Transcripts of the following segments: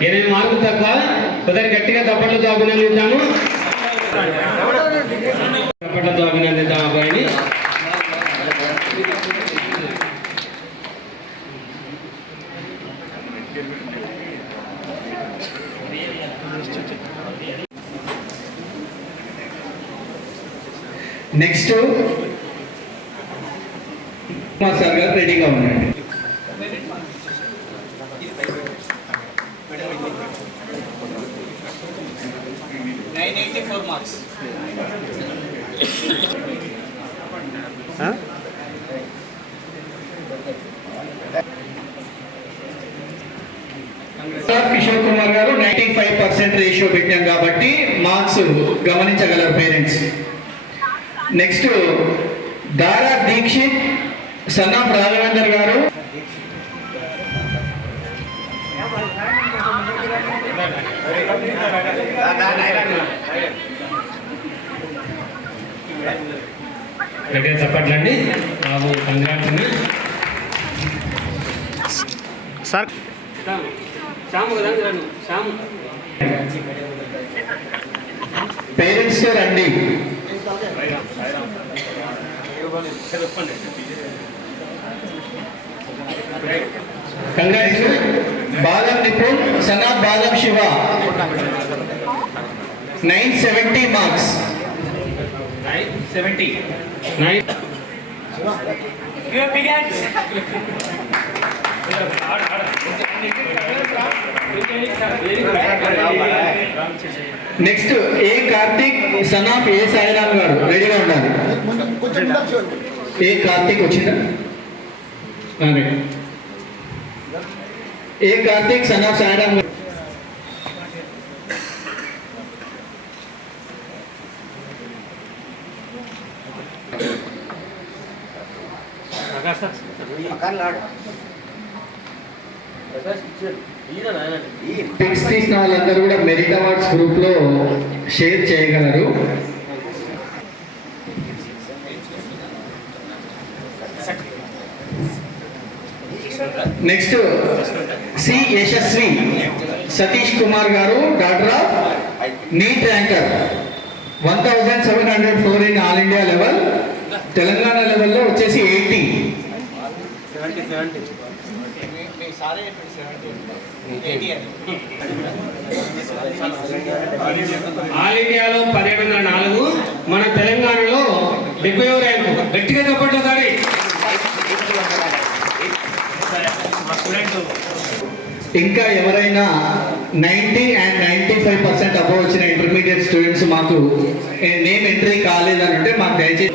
ఎనిమిది మార్కులు తప్ప ఒకసారి గట్టిగా తప్పట్లతో అభినందిద్దాము తప్పట్లతో అభినందిద్దాం అబ్బాయిని నెక్స్ట్ మా సార్ గారు రెడీగా ఉండండి nine eighty four marks. Kishore Kumar గారు నైన్టీ ఫైవ్ పర్సెంట్ రేషియో పెట్టాం కాబట్టి మార్క్స్ గమనించగలరు parents. Next Dara Dikshit son of Raghavender గారు గట్టిగా చప్పట్లండి. బాబు కంగ్రాట్స్ అండి సార్. శ్యాము కదా రాను శ్యాము. పేరెంట్స్ రండి. Congrats Badam Nipun son Badam Shiva. Nine seventy marks. Nine seventy. Nine next A Karthik son of A Sairam గారు రెడీగా ఉండాలి. ఏ కార్తీక్ వచ్చిందా? ఆ, ready. A Karthik son of Sairam గారు వాళ్ళందరూ కూడా మెరిట్ అవార్డ్స్ గ్రూప్లో షేర్ చేయగలరు. నెక్స్ట్ సి యశస్వి సతీష్ కుమార్ గారు doctor of NEET ranker one thousand seven hundred four in all India level. Telangana లెవెల్లో వచ్చేసి ఎయిటీ. సెవెంటీ అని. ఆల్ ఇండియాలో పదిహేడు వందల నాలుగు మన తెలంగాణలో డెబ్బై ర్యాంకు. గట్టిగా చెప్పండి ఒకసారి ఇంకా ఎవరైనా ninety and ninety five percent above వచ్చిన ఇంటర్మీడియట్ స్టూడెంట్స్ మాకు నేమ్ ఎంట్రీ కాలేదని అంటే మాకు దయచేసి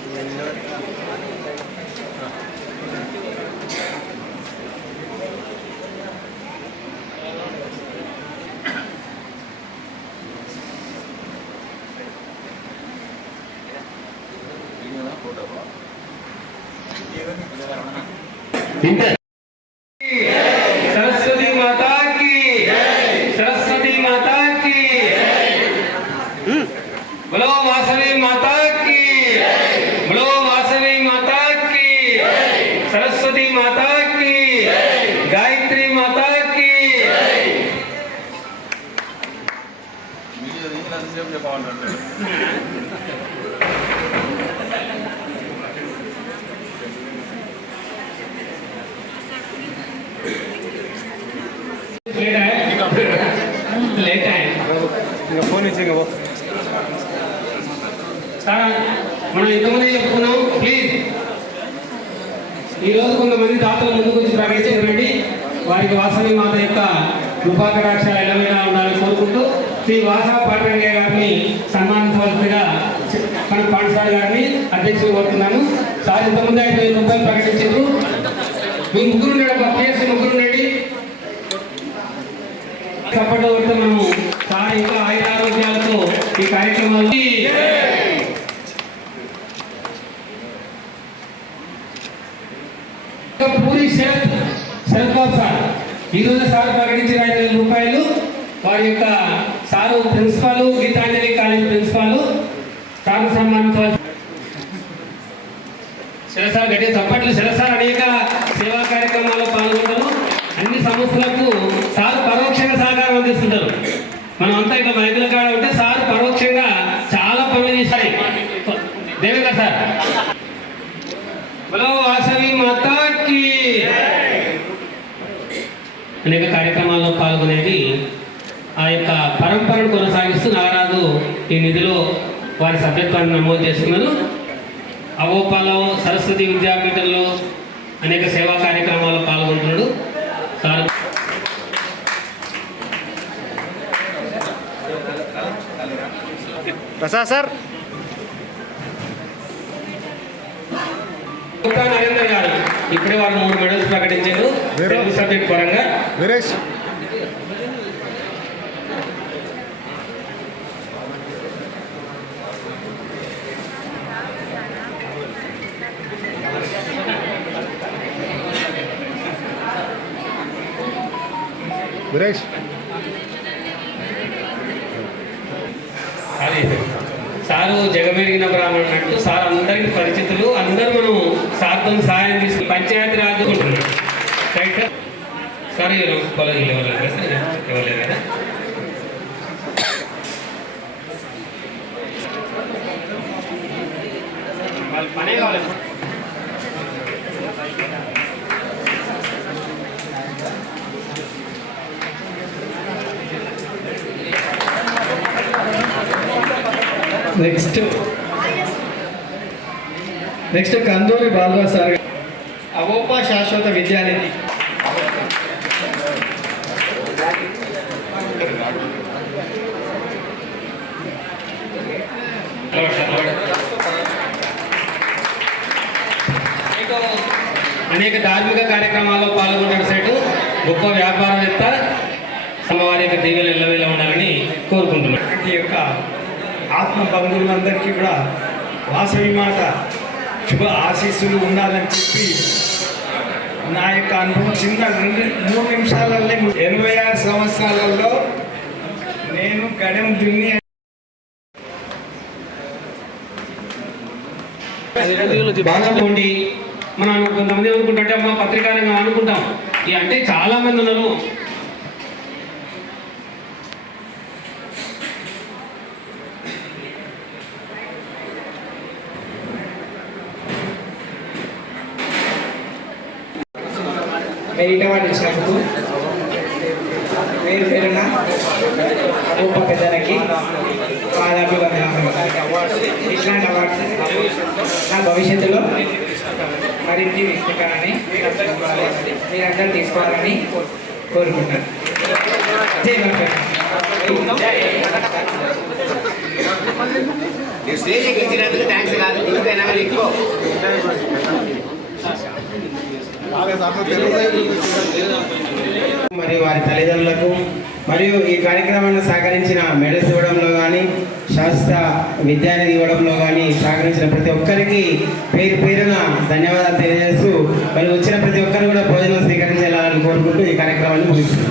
ఇంకా సరస్వతి మాతాకి సరస్వతి మాతాకి. బలో వాసవి మాతాకి బలో వాసవి మాతాకి. సరస్వతి మాతాకి గాయత్రి మాతాకి. చెప్పాలంటే లేట్ ఇంకా ఫోన్ ఇచ్చి ఇంకా మనం ఇంతకుముందే చెప్పుకున్నాం ప్లీజ్ ఈరోజు కొంతమంది దాతలు ముందుకు వచ్చి ప్రకటించండి వారికి వాసవి మాత యొక్క కృపాకరాక్షాలు ఎలాగైనా ఉండాలని కోరుకుంటూ శ్రీ వాసవ పాటరంగ గారిని సన్మానించవలసిందిగా మన పాఠశాల గారిని అధ్యక్షులు కోరుతున్నాను. సార్ ఇంతకుముందు ఐదు వేల రూపాయలు ప్రకటించారు. మీ ముగ్గురు ఉండడం ముగ్గురు ఉండండి. సపోర్ట్ కొడితే మనము సార్ ఇంకా ఆయన ఆరోగ్యాలతో ఈ కార్యక్రమాలు శరత్ శరత్ బాబు సార్. ఈరోజు సార్ ప్రకటించిన ఐదు వేల రూపాయలు. వారి యొక్క sir principal Geetanjali college principal. Sir సన్మానించవలసి శిరసార్ గట్టిగా చప్పట్లు శిరసార్ అనేక సేవా కార్యక్రమాల్లో పాల్గొంటారు అన్ని సంస్థలకు సార్ పరోక్షంగా సహకారం అందిస్తుంటారు ఆయన మైకుల కాడ ఉంటే సార్ పరోక్షంగా చాలా పనులు చేశారు. దేవేంద్ర సార్. వాసవి మాతాకి. అనేక కార్యక్రమాల్లో పాల్గొనేది ఆ యొక్క పరంపరను కొనసాగిస్తూ నారాజు ఈ నిధిలో వారి సభ్యత్వాన్ని నమోదు చేస్తున్నారు అవోపాలో సరస్వతి విద్యాపీఠంలో అనేక సేవా కార్యక్రమాల్లో పాల్గొంటున్నాడు సార్ ప్రసాద్ సార్ నరేంద్ర గారు ఇప్పుడే వారు మూడు మెడల్స్ ప్రకటించారు. తెలుగు సబ్జెక్ట్ పరంగా. వీరేష్. అదే సారు జగమెరిగిన బ్రాహ్మణుడు అంటూ సార్ అందరికి పరిచితులు అందరూ మనం సార్తో సహాయం తీసుకుని పంచాయతీ రాజు ఉంటున్నాం రైట్ సార్? సార్ పొలం sir next. Next Kanduri Balaraj sir AVOPA శాశ్వత విద్యానిధి. అనేక ధార్మిక కార్యక్రమాల్లో పాల్గొంటాడు సైటు గొప్ప వ్యాపారవేత్త. సమవారి యొక్క దీవెలు ఎల్లవేళ ఉండాలని కోరుకుంటున్నాను. ఈ యొక్క ఆత్మ బంధువులందరికీ కూడా వాసవి మాత శుభ ఆశీస్సులు ఉండాలని చెప్పి నా యొక్క అనుభవం చిన్న రెండు మూడు నిమిషాలలో ఎనభై ఆరు సంవత్సరాలలో నేను గడెం దున్ని బాగుండి మనం కొంతమంది అనుకుంటుంటే అమ్మ పత్రికారంగా అనుకుంటాం. అంటే చాలా మంది ఉన్నారు. మెరిట్ అవార్డు ఇచ్చినందుకు పేరు పేరున గొప్ప పెద్దలకి పాదాభివందనాలు ఇట్లాంటి అవార్డ్స్ నా భవిష్యత్తులో మరిన్ని ఇస్తారని మీరందరూ తీసుకోవాలని కోరుకుంటాను జై మీరు స్టేజ్ ఎక్కించినందుకు థ్యాంక్స్ కాదు ఇంకైనా ఎక్కువ. మరియు వారి తల్లిదండ్రులకు మరియు ఈ కార్యక్రమాన్ని సహకరించిన మెడల్స్ ఇవ్వడంలో కానీ శాస్త్ర విద్యాన్ని ఇవ్వడంలో కానీ సహకరించిన ప్రతి ఒక్కరికి పేరు పేరున ధన్యవాదాలు తెలియజేస్తూ మరి వచ్చిన ప్రతి ఒక్కరు కూడా భోజనం స్వీకరించాలని కోరుకుంటూ ఈ కార్యక్రమాన్ని ముగిస్తున్నాను